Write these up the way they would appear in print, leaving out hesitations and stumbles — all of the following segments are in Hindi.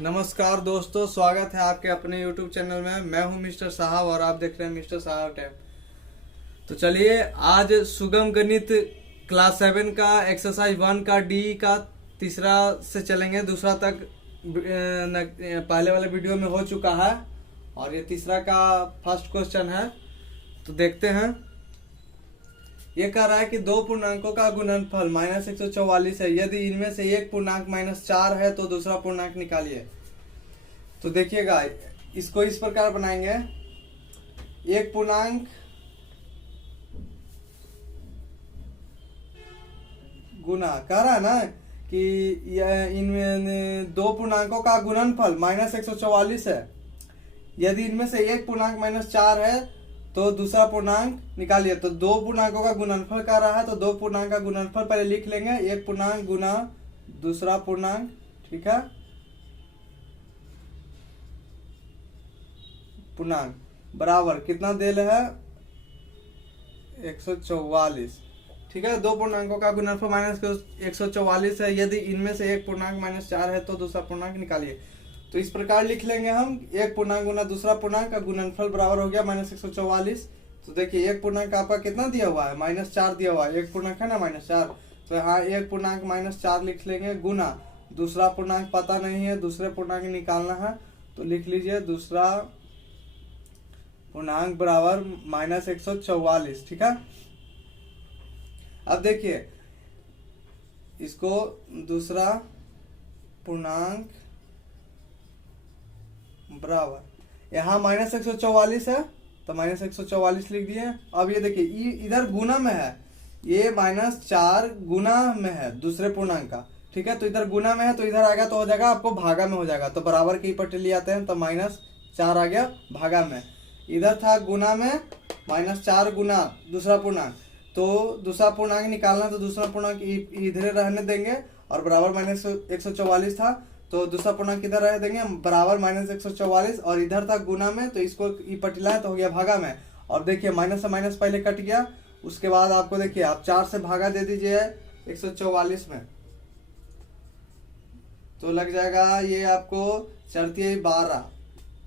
नमस्कार दोस्तों, स्वागत है आपके अपने YouTube चैनल में। मैं हूं मिस्टर साहब और आप देख रहे हैं मिस्टर साहब टैब। तो चलिए आज सुगम गणित क्लास 7 का एक्सरसाइज 1 का डी का तीसरा से चलेंगे। दूसरा तक पहले वाले वीडियो में हो चुका है और ये तीसरा का फर्स्ट क्वेश्चन है। तो देखते हैं। ये कह रहा है कि दो पूर्णांकों का गुणनफल -144 है। यदि इनमें से एक पूर्णांक -4 है तो दूसरा पूर्णांक निकालिए। तो देखिएगा, इसको इस प्रकार बनाएंगे। एक पूर्णांक गुना कह रहा है ना कि इनमें दो पूर्णांकों का गुणनफल -144 है। यदि इनमें से एक पूर्णांक -4 है तो दूसरा पूर्णांक निकालिए। तो दो पूर्णांकों का गुणनफल कर रहा है, तो दो पूर्णांक का गुणनफल पहले लिख लेंगे। एक पूर्णांक गुना दूसरा पूर्णांक, ठीक है, पूर्णांक बराबर कितना देल है 144। ठीक है, दो पूर्णांकों का गुणनफल -144 है। यदि इनमें से एक पूर्णांक -4 है तो दूसरा पूर्णांक निकालिए। तो इस प्रकार लिख लेंगे हम, एक पूर्णांक गुना दूसरा पूर्णांक का गुणनफल बराबर हो गया -144। तो देखिए एक पूर्णांक आपका कितना दिया हुआ है, -4 दिया हुआ है। एक पूर्णांक है ना -4, तो यहाँ एक पूर्णांक -4 लिख लेंगे गुना दूसरा पूर्णांक पता नहीं है, दूसरे पूर्णांक निकालना है। तो लिख लीजिए दूसरा पूर्णांक बराबर -144। ठीक है, अब देखिए इसको दूसरा पूर्णांक बराबर, यहाँ -144 है तो -144 लिख दिए। अब ये देखिए इधर गुना में है, ये -4 गुना में है दूसरे पूर्णांक का। ठीक है, तो इधर गुना में है तो इधर आएगा तो हो जाएगा आपको भागा में हो जाएगा। तो बराबर की पट्टी ले आते हैं तो -4 आ गया भागा में। इधर था गुना में, -4 गुना दूसरा पूर्णांक, तो दूसरा पूर्णांक निकालना, तो दूसरा पूर्णांक इधर रहने देंगे और बराबर -144 था तो दूसरा पूर्णांक किधर रह देंगे बराबर -144। और इधर था गुना में तो इसको पट्टी लाए तो हो गया भागा में। और देखिए माइनस से माइनस पहले कट गया, उसके बाद आपको देखिए आप 4 से भागा दे दीजिए 144 में, तो लग जाएगा ये आपको 4 × 12,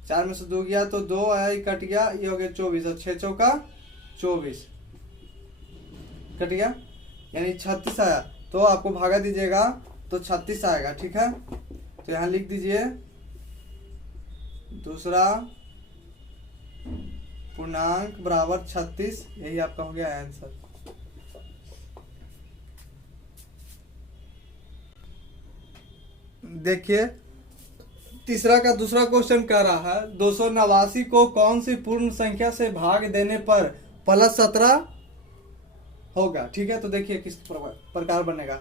4 में से 2 गया तो 2 आया, ये कट गया, ये हो गया 24 और 6 चौका 24 कट गया, यानी 36 आया। तो आपको भागा दीजिएगा तो 36 आएगा। ठीक है, तो यहाँ लिख दीजिए दूसरा पूर्णांक बराबर 36। यही आपका हो गया आंसर। देखिए तीसरा का दूसरा क्वेश्चन कह रहा है 289 को कौन सी पूर्ण संख्या से भाग देने पर +17 होगा। ठीक है, तो देखिए किस प्रकार बनेगा।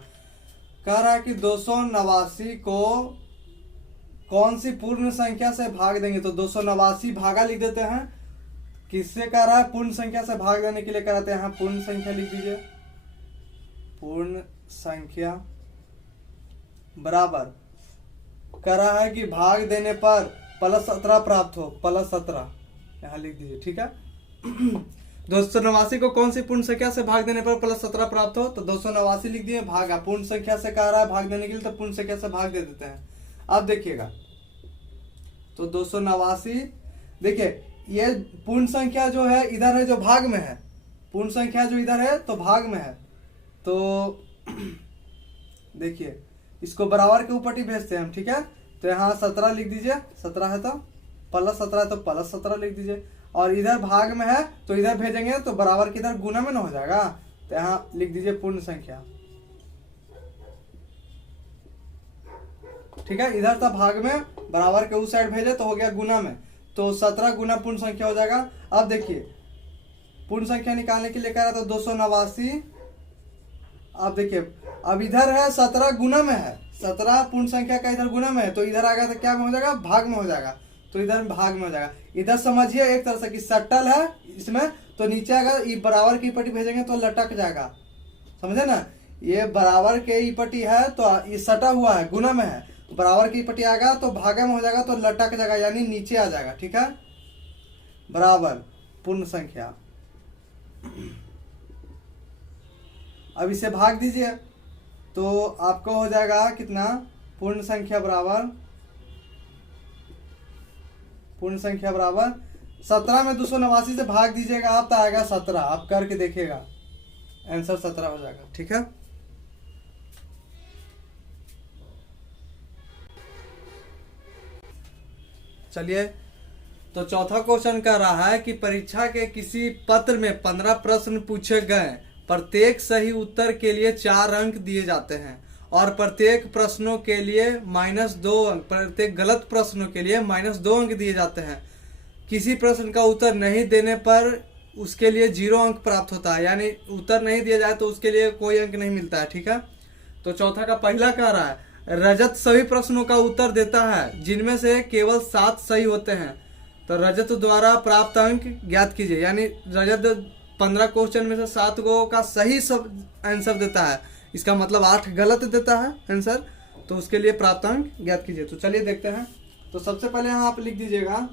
कह रहा है कि 289 को कौन सी पूर्ण संख्या से भाग देंगे, तो 289 भागा लिख देते हैं। किससे कह रहा है, पूर्ण संख्या से भाग देने के लिए कराते हैं। यहाँ पूर्ण संख्या लिख दीजिए, पूर्ण संख्या बराबर कह रहा है कि भाग देने पर +17 प्राप्त हो, +17 यहाँ लिख दीजिए। ठीक है, 289 को कौन सी पूर्ण संख्या से भाग देने पर +17 प्राप्त हो, तो 289 लिख दिए भागा, पूर्ण संख्या से कह रहा है भाग देने के लिए तो पूर्ण संख्या से भाग दे देते हैं। अब देखिएगा तो 289, देखिए ये पूर्ण संख्या जो है इधर है, जो भाग में है, पूर्ण संख्या जो इधर है तो भाग में है। तो देखिए इसको बराबर के ऊपर ही भेजते हैं हम। ठीक है, तो यहाँ 17 लिख दीजिए, 17 है तो +17 है तो +17 लिख दीजिए। और इधर भाग में है तो इधर भेजेंगे तो बराबर किधर गुना में ना हो जाएगा, तो यहाँ लिख दीजिए पूर्ण संख्या। ठीक है, इधर था भाग में, बराबर के उस साइड भेजे तो हो गया गुना में, तो 17 गुना पूर्ण संख्या हो जाएगा। अब देखिए पूर्ण संख्या निकालने के लिए कह रहा था 289। अब देखिए अब इधर है 17 गुना में है, 17 पूर्ण संख्या का इधर गुना में है, तो इधर आ गया तो क्या में हो जाएगा, भाग में हो जाएगा। तो इधर भाग में हो जाएगा। इधर समझिए एक तरह से कि सटल है इसमें, तो नीचे अगर ये बराबर की पट्टी भेजेंगे तो लटक जाएगा, समझे ना। ये बराबर के ई पट्टी है तो ये सटा हुआ है, गुना में है, बराबर की पट्टी आएगा तो भागा में हो जाएगा तो लटक जाएगा, यानी नीचे आ जाएगा। ठीक है, बराबर पूर्ण संख्या। अब इसे भाग दीजिए तो आपको हो जाएगा कितना, पूर्ण संख्या बराबर पूर्ण संख्या बराबर 17 में 289 से भाग दीजिएगा आप तो आएगा 17। आप करके देखिएगा, आंसर 17 हो जाएगा। ठीक है, चलिए तो चौथा क्वेश्चन कह रहा है कि परीक्षा के किसी पत्र में 15 प्रश्न पूछे गए, प्रत्येक सही उत्तर के लिए 4 अंक दिए जाते हैं और प्रत्येक प्रश्नों के लिए -2 अंक, प्रत्येक गलत प्रश्नों के लिए -2 अंक दिए जाते हैं। किसी प्रश्न का उत्तर नहीं देने पर उसके लिए 0 अंक प्राप्त होता है, यानी उत्तर नहीं दिया जाए तो उसके लिए कोई अंक नहीं मिलता है। ठीक है, तो चौथा का पहला कह रहा है रजत सभी प्रश्नों का उत्तर देता है जिनमें से केवल 7 सही होते हैं, तो रजत द्वारा प्राप्त अंक ज्ञात कीजिए। यानी रजत 15 क्वेश्चन में से 7 गो का सही सब आंसर देता है, इसका मतलब 8 गलत देता है आंसर, तो उसके लिए प्राप्त अंक ज्ञात कीजिए। तो चलिए देखते हैं। तो सबसे पहले यहाँ आप लिख दीजिएगा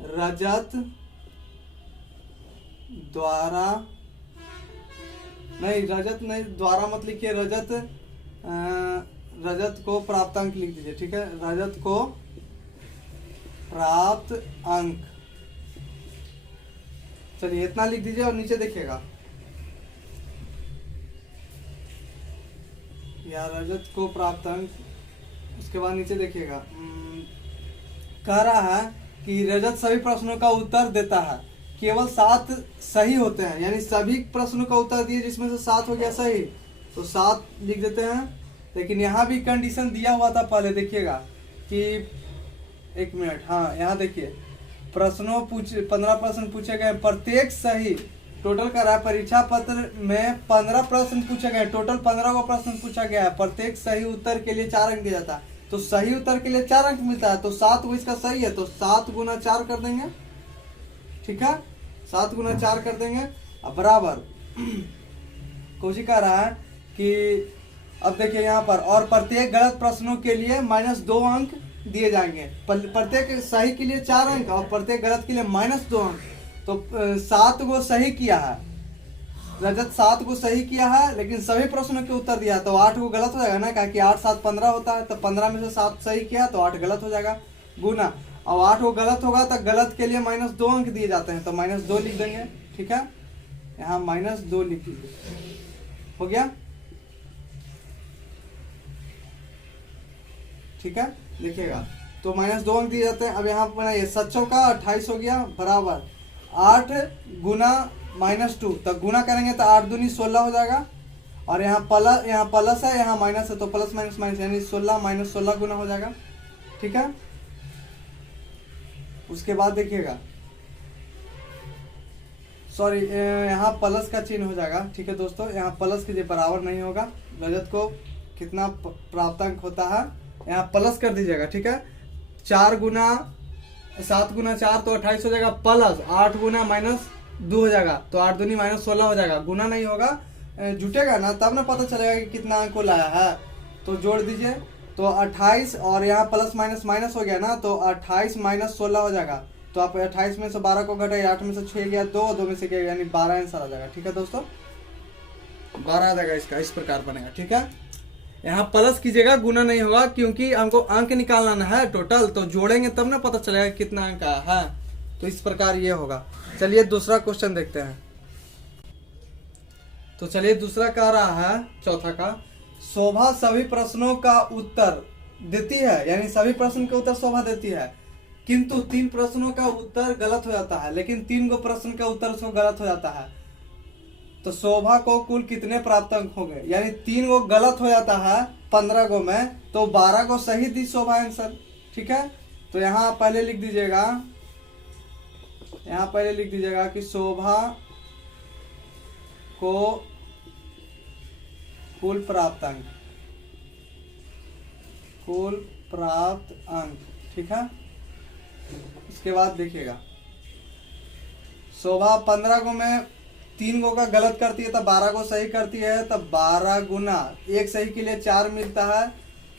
रजत द्वारा, नहीं रजत नहीं, द्वारा मत लिखिए, रजत को प्राप्त अंक लिख दीजिए। ठीक है, रजत को प्राप्त अंक, चलिए इतना लिख दीजिए और नीचे देखिएगा या रजत को प्राप्त अंक, उसके बाद नीचे देखिएगा कह रहा है कि रजत सभी प्रश्नों का उत्तर देता है, केवल 7 सही होते हैं, यानी सभी प्रश्नों का उत्तर दिए जिसमें से 7 हो गया सही, तो 7 लिख देते हैं। लेकिन यहाँ भी कंडीशन दिया हुआ था पहले, देखिएगा कि 1 मिनट, हाँ यहाँ देखिए 15 प्रश्न पूछे गए, प्रत्येक सही, टोटल कर रहा है परीक्षा पत्र में 15 प्रश्न पूछे गए, टोटल 15 को प्रश्न पूछा गया है, प्रत्येक सही उत्तर के लिए 4 अंक दिया जाता है, तो सही उत्तर के लिए 4 अंक मिलता है, तो 7 वो इसका सही है, तो 7 गुना 4 कर देंगे। ठीक है, 7 गुना 4 कर देंगे, अब बराबर कोशिश कर रहा है कि अब देखिए यहाँ पर, और प्रत्येक गलत प्रश्नों के लिए -2 अंक दिए जाएंगे, प्रत्येक सही के लिए 4 अंक और प्रत्येक गलत के लिए -2 अंक, तो 7 को सही किया है रजत, 7 को सही किया है, लेकिन सभी प्रश्नों के उत्तर दिया तो 8 को गलत हो जाएगा ना, क्या कि 8 7 15 होता है, तो 15 में से 7 सही किया तो 8 गलत हो जाएगा, गुना, और 8 को गलत होगा तो गलत के लिए -2 अंक दिए जाते हैं, तो -2 लिख देंगे। ठीक है, यहाँ -2 लिख दीजिए, हो गया। ठीक है, देखिएगा तो -2 अंक दिए जाते हैं। अब यहाँ बनाइए 7 चौका 28 हो गया, बराबर 8 गुना -2, तो गुना करेंगे तो 8 दूनी 16 हो जाएगा, और यहाँ प्लस है, यहाँ माइनस है, तो प्लस माइनस माइनस यानी 16 -16 गुना हो जाएगा। ठीक है, उसके बाद देखिएगा, सॉरी यहाँ प्लस का चिन्ह हो जाएगा। ठीक है दोस्तों, यहाँ प्लस के बराबर नहीं होगा, रजत को कितना प्राप्तांक होता है यहाँ प्लस कर दीजिएगा। ठीक है, 7 गुना 4 तो 28 हो जाएगा, प्लस 8 गुना -2 हो जाएगा, तो 8 दूनी -16 हो जाएगा, गुना नहीं होगा, जुटेगा ना तब ना पता चलेगा कि कितना अंक को लाया है, तो जोड़ दीजिए, तो 28 और यहाँ प्लस माइनस माइनस हो गया ना, तो 28 -16 हो जाएगा, तो आप 28 में से 12 को घटाइए, 8 में से 6 गया 2 में से गया, यानी 12 आंसर आ जाएगा। ठीक है दोस्तों, 12 आ जाएगा इसका, इस प्रकार बनेगा। ठीक है, यहाँ प्लस कीजिएगा, गुना नहीं होगा, क्योंकि हमको अंक निकालना है टोटल, तो जोड़ेंगे तब ना पता चलेगा कितना अंक आया है, तो इस प्रकार ये होगा। चलिए दूसरा क्वेश्चन देखते हैं। तो चलिए दूसरा कह रहा है चौथा का, शोभा सभी प्रश्नों का उत्तर देती है, यानी सभी प्रश्न के उत्तर शोभा देती है, किंतु 3 प्रश्नों का उत्तर गलत हो जाता है, लेकिन 3 गो प्रश्न का उत्तर उसको गलत हो जाता है, तो शोभा को कुल कितने प्राप्त अंक होंगे, यानी 3 गो गलत हो जाता है 15 गो में, तो 12 को सही दी शोभा आंसर। ठीक है, तो यहाँ पहले लिख दीजिएगा, कि शोभा को कुल प्राप्त अंक, ठीक है। इसके बाद देखिएगा, शोभा 15 गो में 3 गो का गलत करती है, तब 12 को सही करती है, तब 12 गुना 1 सही के लिए 4 मिलता है,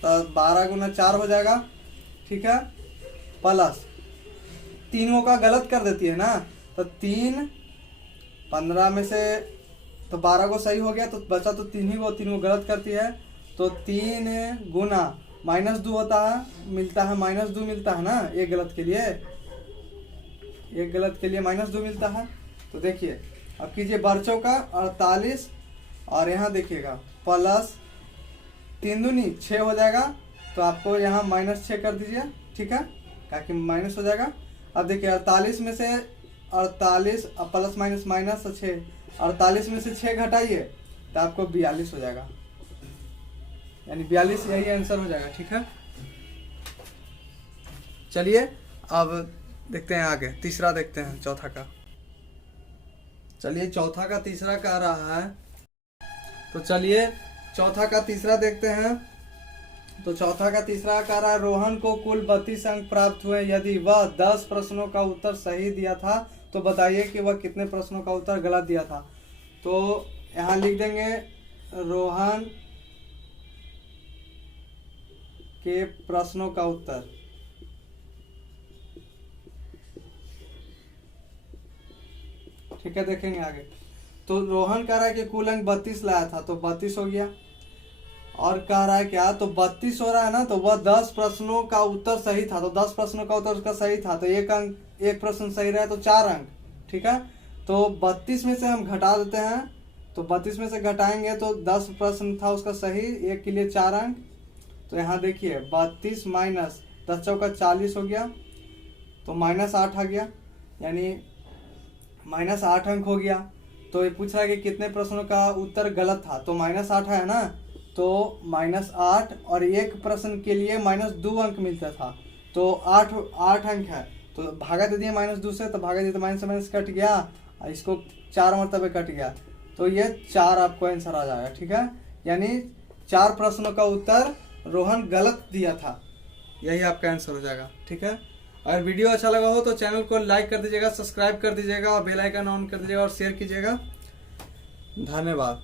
तब 12 गुना 4 हो जाएगा। ठीक है, प्लस 3 गो का गलत कर देती है ना, तो 3 15 में से तो 12 को सही हो गया, तो बचा तो 3 ही गो, 3 गो गलत करती है, तो 3 गुना -2 होता है, मिलता है -2 मिलता है ना, एक गलत के लिए, एक गलत के लिए -2 मिलता है। तो देखिए अब कीजिए बर्चों का 48 और यहाँ देखिएगा प्लस 3 दूनी 6 हो जाएगा, तो आपको यहाँ -6 कर दीजिए, ठीक है, ताकि माइनस हो जाएगा। अब देखिए 48 में से 48 प्लस माइनस माइनस 6, 48 में से 6 घटाइए तो आपको 42 हो जाएगा, यानी 42 यही आंसर हो जाएगा, ठीक है। चलिए अब देखते हैं आगे, तीसरा देखते हैं चौथा का। चलिए चौथा का तीसरा कह रहा है, तो चलिए चौथा का तीसरा देखते हैं। तो चौथा का तीसरा कह रहा है रोहन को कुल 32 अंक प्राप्त हुए, यदि वह 10 प्रश्नों का उत्तर सही दिया था तो बताइए कि वह कितने प्रश्नों का उत्तर गलत दिया था। तो यहाँ लिख देंगे रोहन के प्रश्नों का उत्तर, ठीक है, देखेंगे आगे। तो रोहन कह रहा है कि कुल अंक 32 लाया था, तो 32 हो गया। और कह रहा है क्या, तो 32 हो रहा है ना, तो वह 10 प्रश्नों का उत्तर सही था, तो 10 प्रश्नों का उत्तर उसका सही था, तो एक अंक, एक प्रश्न सही रहा तो 4 अंक, ठीक है। तो 32 में से हम घटा देते हैं, तो 32 में से घटाएंगे तो 10 प्रश्न था उसका सही, एक के लिए 4 अंक। तो यहाँ देखिए 32 माइनस 10 चौका 40 हो गया, तो -8 आ गया, यानी -8 अंक हो गया। तो ये पूछ रहा है कि कितने प्रश्नों का उत्तर गलत था, तो -8 है ना, तो -8 और एक प्रश्न के लिए -2 अंक मिलता था, तो 8 अंक है, तो भागा दे दिए -2 से, तो भागा दिए तो माइनस से माइनस कट गया, और इसको 4 मरतबे कट गया, तो ये 4 आपको आंसर आ जाएगा, ठीक है। यानी 4 प्रश्नों का उत्तर रोहन गलत दिया था, यही आपका आंसर हो जाएगा, ठीक है। अगर वीडियो अच्छा लगा हो तो चैनल को लाइक कर दीजिएगा, सब्सक्राइब कर दीजिएगा और बेल आइकन ऑन कर दीजिएगा और शेयर कीजिएगा। धन्यवाद।